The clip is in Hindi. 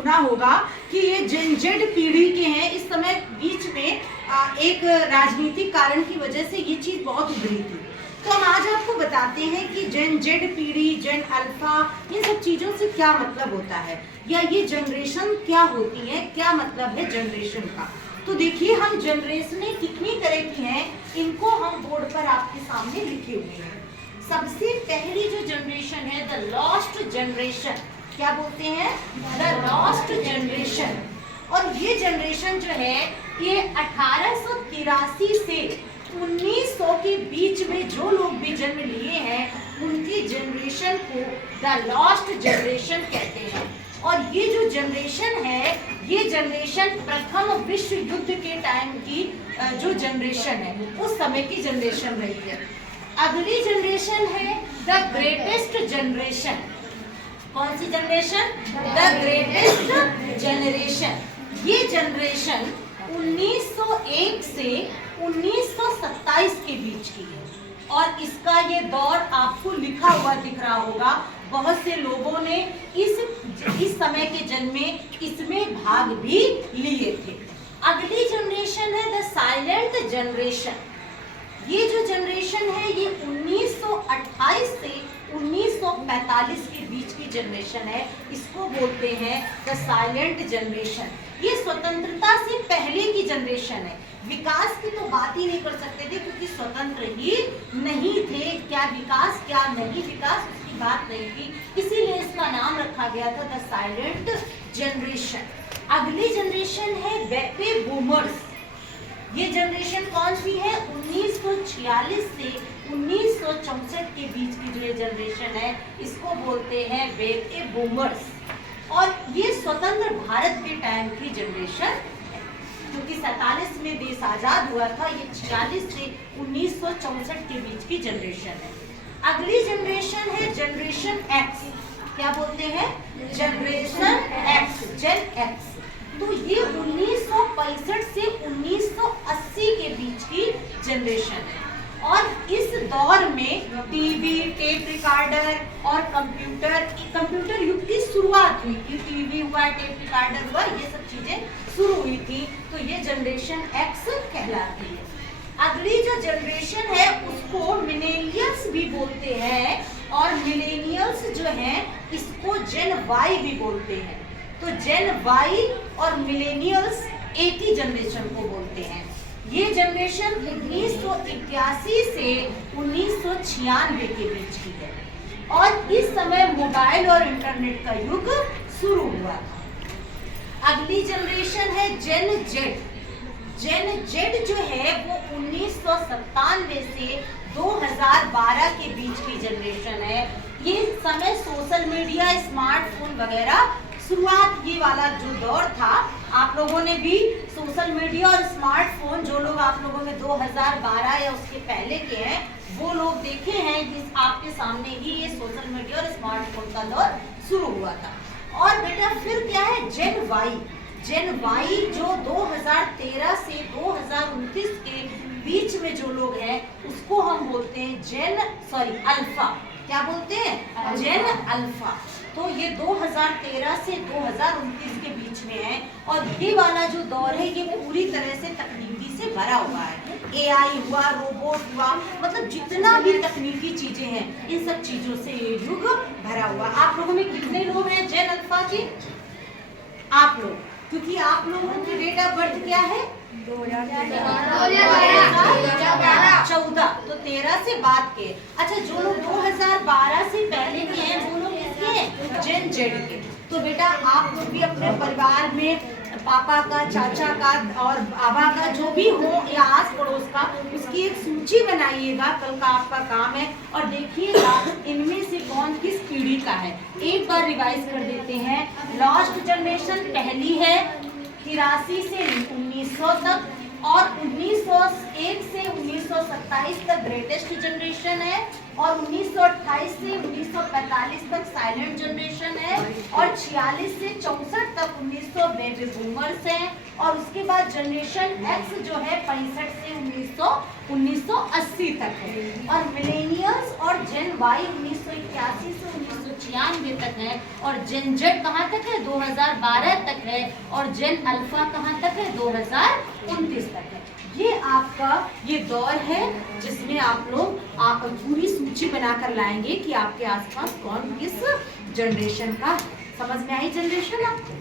सुना होगा कि ये जेन जेड पीढ़ी के हैं। इस समय बीच में एक राजनीतिक कारण की वजह से ये चीज़ बहुत उभरी थी। तो हम आज आपको बताते हैं कि जेन जेड पीढ़ी, जेन अल्फा, इन सब चीज़ों से क्या मतलब होता है, या ये जनरेशन क्या होती है, क्या मतलब है जनरेशन का। तो देखिए, हम जनरेशनें कितनी तरह की हैं, इनको हम बोर्ड पर आपके सामने लिखे हुए हैं। सबसे पहली जो जनरेशन है, द लॉस्ट जनरेशन। क्या बोलते हैं? The lost generation. और ये जनरेशन जो है, ये 1883 से 1900 के बीच में जो लोग भी जन्म लिए हैं, उनकी जनरेशन को द लॉस्ट जनरेशन कहते हैं। और ये जो जनरेशन है, ये जनरेशन प्रथम विश्व युद्ध के टाइम की जो जनरेशन है, उस समय की जनरेशन रही है। अगली जनरेशन है द ग्रेटेस्ट जनरेशन। कौन सी जनरेशन? The greatest generation. ये जनरेशन 1901 से 1927 के बीच की है। और इसका ये दौर आपको लिखा हुआ दिख रहा होगा। बहुत से लोगों ने इस समय के जन्म में इसमें भाग भी लिए थे। अगली जनरेशन है द साइलेंट जनरेशन। ये जो जनरेशन है, ये 1928 से 1945 के बीच की जनरेशन है। इसको बोलते हैं द साइलेंट जनरेशन। ये स्वतंत्रता से पहले की जनरेशन है। विकास की तो बात ही नहीं कर सकते थे, क्योंकि स्वतंत्र ही नहीं थे। क्या विकास, क्या नहीं विकास, उसकी बात नहीं थी। इसीलिए इसका नाम रखा गया था द साइलेंट जनरेशन। अगली जनरेशन है बेबी बूमर्स। ये जनरेशन कौन सी है? 1946 से 1964 के बीच की जो ये जनरेशन है, इसको बोलते हैं बेबी बूमर्स। और ये स्वतंत्र भारत के टाइम की जनरेशन है, क्योंकि 47 में देश आजाद हुआ था। ये 46 से 1964 के बीच की जनरेशन है। अगली जनरेशन है जनरेशन एक्स। क्या बोलते हैं? जनरेशन एक्स, जेन एक्स। तो ये 1965 से 1980 के बीच की जनरेशन है। और इस दौर में टीवी, टेप रिकॉर्डर और कंप्यूटर युग की शुरुआत हुई थी। टीवी हुआ, टेप रिकॉर्डर हुआ, ये सब चीजें शुरू हुई थी। तो ये जनरेशन एक्स कहलाती है। अगली जो जनरेशन है, उसको मिलेनियल्स भी बोलते हैं। और मिलेनियल्स जो हैं, इसको जेन वाई भी बोलते हैं। तो जेन वाई और मिलेनियल्स एक ही जनरेशन को बोलते हैं। ये जनरेशन 1981 से 1996 के बीच की है। और इस समय मोबाइल और इंटरनेट का युग शुरू हुआ था। अगली जनरेशन है जेन जेड। जेन जेड जो है, वो 1997 से 2012 के बीच की जनरेशन है। ये समय सोशल मीडिया, स्मार्टफोन वगैरह शुरुआत, ये वाला जो दौर था, आप लोगों ने भी सोशल मीडिया और स्मार्टफोन, जो लोग आप लोगों में 2012 या उसके पहले के हैं, वो लोग देखे हैं कि आपके सामने ही ये सोशल मीडिया और स्मार्टफोन का दौर शुरू हुआ था। और बेटा फिर क्या है? जेन वाई। जेन वाई जो 2013 से 2029 के बीच में जो लोग हैं, उसको हम बोलते हैं अल्फा। क्या बोलते हैं? जेन अल्फा। तो ये 2013 से 2029 के बीच में है। और ये वाला जो दौर है, ये पूरी तरह से तकनीकी से भरा हुआ है। एआई हुआ, रोबोट हुआ, मतलब जितना भी तकनीकी चीजें हैं, इन सब चीजों से ये युग भरा हुआ। आप लोगों में कितने लोग हैं जेन अल्फा के? आप लोग, क्योंकि आप लोगों की डेट ऑफ बर्थ क्या है? 2014। तो 13 से बाद के। अच्छा, जो लोग 2012 से पहले के हैं, वो लोग किसके हैं? जेन जेड के। तो बेटा आप लोग भी अपने परिवार में पापा का, चाचा का और बाबा का जो भी हो, या आस पड़ोस का, उसकी एक सूची बनाइएगा। कल का आपका काम है। और देखिएगा इनमें से कौन किस पीढ़ी का है। एक बार रिवाइज कर देते हैं। लास्ट जनरेशन पहली है 83 से 1900 तक, और 1901 से 1927 तक ग्रेटेस्ट जनरेशन है, और 1928 से 1945 तक साइलेंट जनरेशन है, और 46 से 64 तक 1900 बेबी बूमर्स हैं, और उसके बाद जनरेशन एक्स जो है 65 से 1980 तक है, और मिलेनियल्स और जेन वाई 1981 से 1996 तक है, और जेन जेड कहाँ तक है, 2012 तक है, और जेन अल्फा कहाँ तक है, 2029 तक है। ये आपका ये दौर है जिसमें आप लोग पूरी सूची बनाकर लाएंगे कि आपके आसपास कौन किस जनरेशन का। समझ में आई जनरेशन आपको?